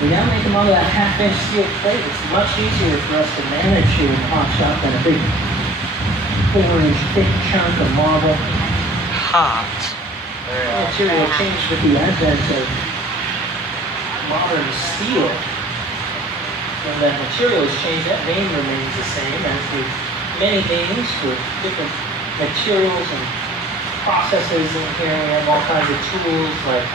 We now make them out of that half-inch steel plate. It's much easier for us to manage here in the hot shop than a big 4-inch thick chunk of marble. Hot. The material changed with the advent of modern steel. When that material has changed, that name remains the same, as with many names for different materials and processes in here. We have all kinds of tools like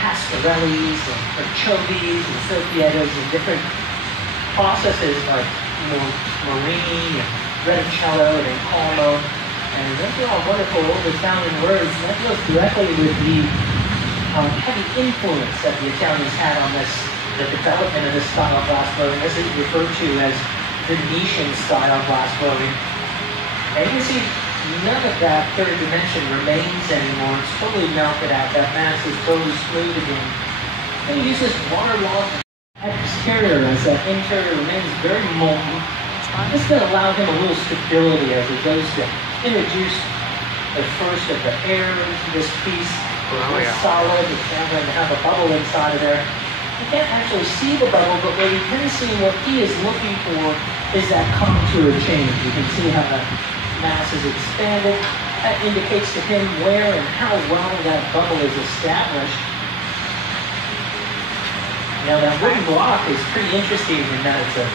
Pascarellis and Anchovies and Silviettas and different processes like Morean and Reticello and Calmo. And those are all wonderful old-Italian words, and that deals directly with the heavy influence that the Italians had on the development of this style of glass blowing. This is referred to as Venetian style glass blowing. And you can see none of that third dimension remains anymore. It's totally melted out. That mass is totally smooth again. They use this waterlogged exterior as that interior remains very molten. This is going to allow him a little stability as he goes to introduce the first of the air into this piece. It's solid. It's now going to have a bubble inside of there. You can't actually see the bubble, but what you can see, what he is looking for, is that contour change. You can see how the mass is expanded. That indicates to him where and how well that bubble is established. Now that wooden block is pretty interesting in that it's a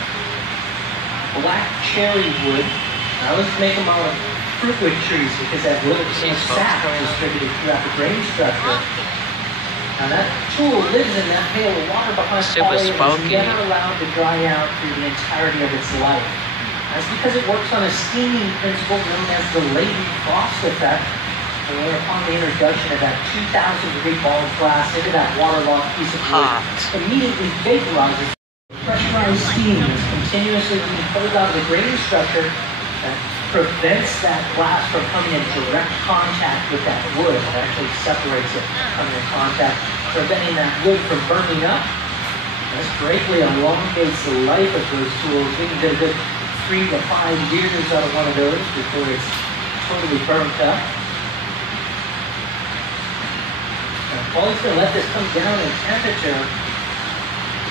black cherry wood. I always make them out of fruitwood trees because that wood is sap distributed throughout the grain structure. Now that tool lives in that pail of water behind poly and is never allowed to dry out through the entirety of its life. That's because it works on a steaming principle known as the latent frost effect, where upon the introduction of that 2,000-degree ball of glass into that waterlogged piece of wood, immediately vaporizes. Pressurized steam is continuously being pulled out of the grain structure that prevents that glass from coming in direct contact with that wood. It actually separates it from in contact, preventing that wood from burning up. This greatly elongates the life of those tools. We can get a good 3 to 5 years out of one of those before it's totally burnt up. Now, Paul's going to let this come down in temperature.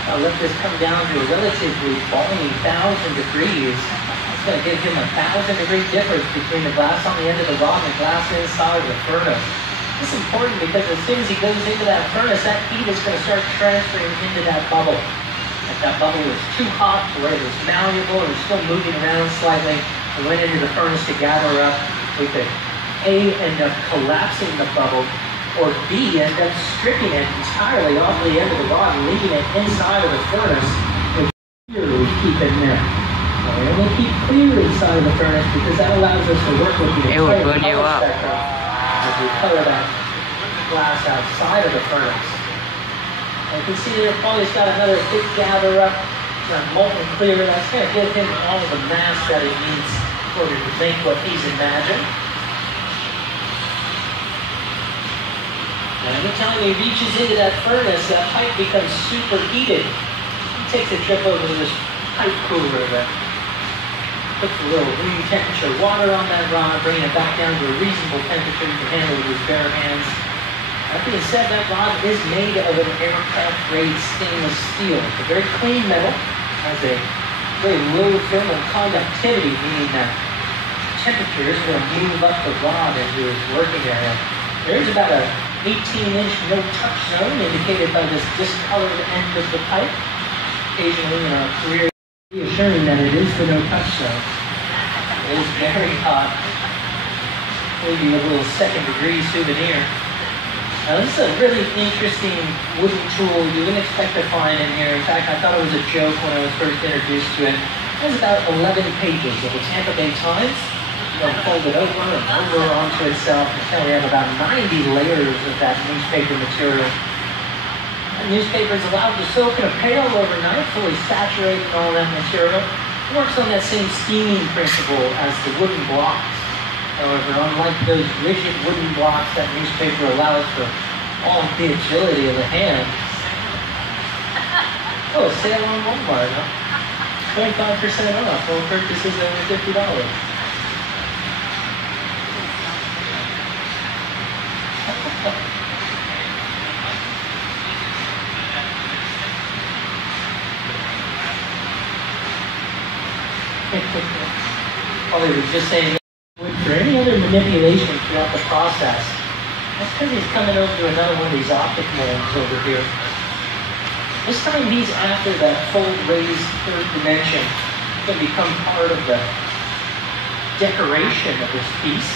I'll let this come down to a relatively balmy 1,000 degrees. It's going to give him a 1,000-degree difference between the glass on the end of the rod and the glass inside of the furnace. This is important because as soon as he goes into that furnace, that heat is going to start transferring into that bubble. If that bubble is too hot to where it was malleable or still moving around slightly, we went into the furnace to gather up, we could A, end up collapsing the bubble, or B, end up stripping it entirely off the end of the rod and leaving it inside of the furnace, which we keep in there. We only keep clear inside of the furnace because that allows us to work with the entire color spectrum as we color that glass outside of the furnace. And you can see there, Paul's got another big gather up, molten clear. That's going to give him all the mass that he needs in order to make what he's imagined. And anytime he reaches into that furnace, that pipe becomes superheated. He takes a trip over to this pipe cooler that puts a little room temperature water on that rod, bringing it back down to a reasonable temperature you can handle with his bare hands. That being said, that rod is made of an aircraft-grade stainless steel. It's a very clean metal, has a very low thermal conductivity, meaning that temperature is going to move up the rod into its working area. There's about a 18-inch no-touch zone indicated by this discolored end of the pipe. Occasionally in our career, reassuring that it is the no-touch zone. It is very hot. Maybe a little second-degree souvenir. Now this is a really interesting wooden tool you wouldn't expect to find in here. In fact, I thought it was a joke when I was first introduced to it. It has about 11 pages of the Tampa Bay Times. Fold it over and over onto itself until we have about 90 layers of that newspaper material. That newspaper is allowed to soak in a pail overnight, fully saturating all that material. It works on that same steaming principle as the wooden blocks. However, unlike those rigid wooden blocks, that newspaper allows for all the agility of the hand. Oh, a sale on Walmart, huh? 25% off. All purchases over $50. Paulie was just saying, for any other manipulation throughout the process, that's because he's coming over to another one of these optic molds over here. This time he's after that full raised third dimension to become part of the decoration of this piece.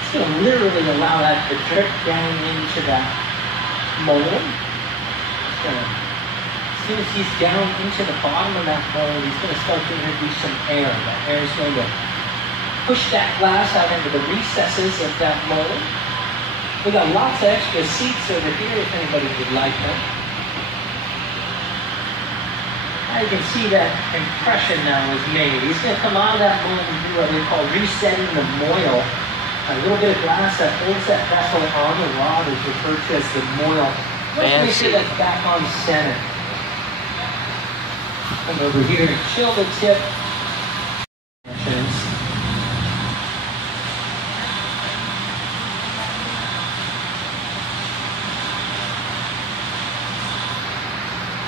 It's going to literally allow that to drip down into that mold. As soon as he's down into the bottom of that mold, he's going to start to introduce some air. That air is going to push that glass out into the recesses of that mold. We got lots of extra seats over here if anybody would like them. Now you can see that compression now is made. He's going to come out of that mold and do what we call resetting the moil. A little bit of glass that holds that vessel on the rod is referred to as the moil. Let's make sure that's back on center. Come over here and chill the tip.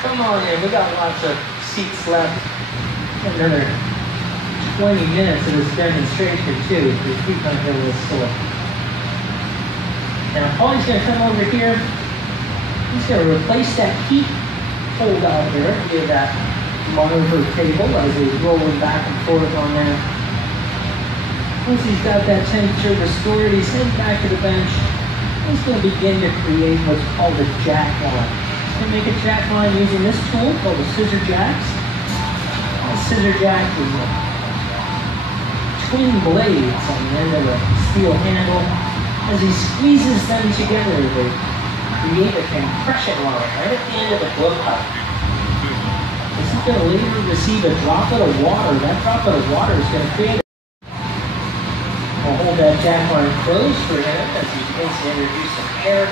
Come on in, we got lots of seats left. Another 20 minutes of this demonstration too, if we keep on here with slow. Now Paulie's going to come over here. He's going to replace that heat hold out there via that monitor table as he's rolling back and forth on that. Once he's got that temperature restored, he's heading back to the bench. He's going to begin to create what's called a jack line. He's going to make a jack line using this tool called the scissor jacks. A scissor jack is twin blades on the end of a steel handle. As he squeezes them together, they create a compression line right at the end of the blow pipe. This is going to later receive a droplet of water. That droplet of water is going to create. I'll hold that jack line closed for him as he begins to introduce some air.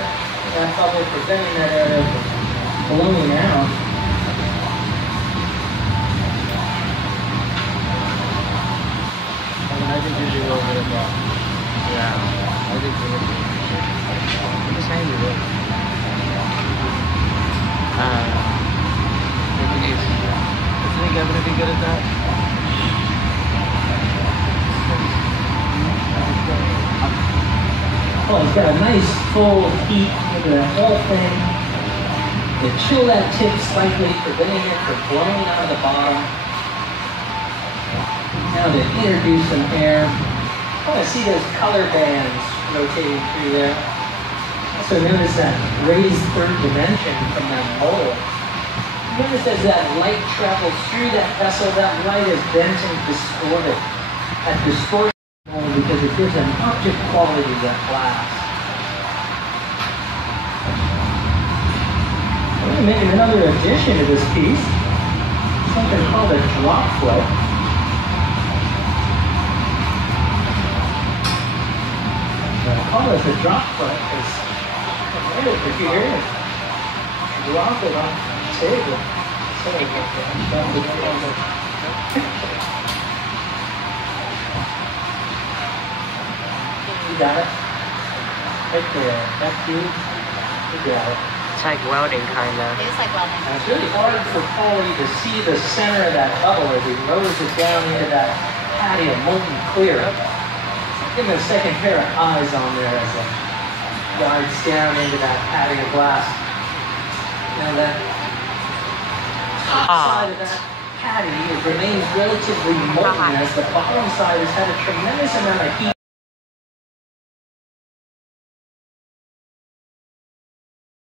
That bubble preventing that air from blowing out. I think you should go over the ball. Yeah, I think so. I'm just saying you will. The thing is, isn't he going to be good at that? Well, he's got a nice full heat into that whole thing. To chill that tip slightly, preventing it from blowing out of the bottom. Now to introduce some air. I want to see those color bands rotating through there. Also notice that raised third dimension from that mold. Notice as that light travels through that vessel, that light is bent and distorted. That distorted mold because it gives an object quality to that glass. We're going to make another addition to this piece. Something called a drop float. I call this a drop foot because right over here, drop it on the table. You got it? Right there. That's you. You got it. It's like welding, kind of. It is like welding. Now it's really hard for Paulie to see the center of that bubble as he lowers it down into that patty of molten clear. Give him a second pair of eyes on there as it glides down into that patty of glass. Now that top side of that patty, it remains relatively molten as the bottom side has had a tremendous amount of heat.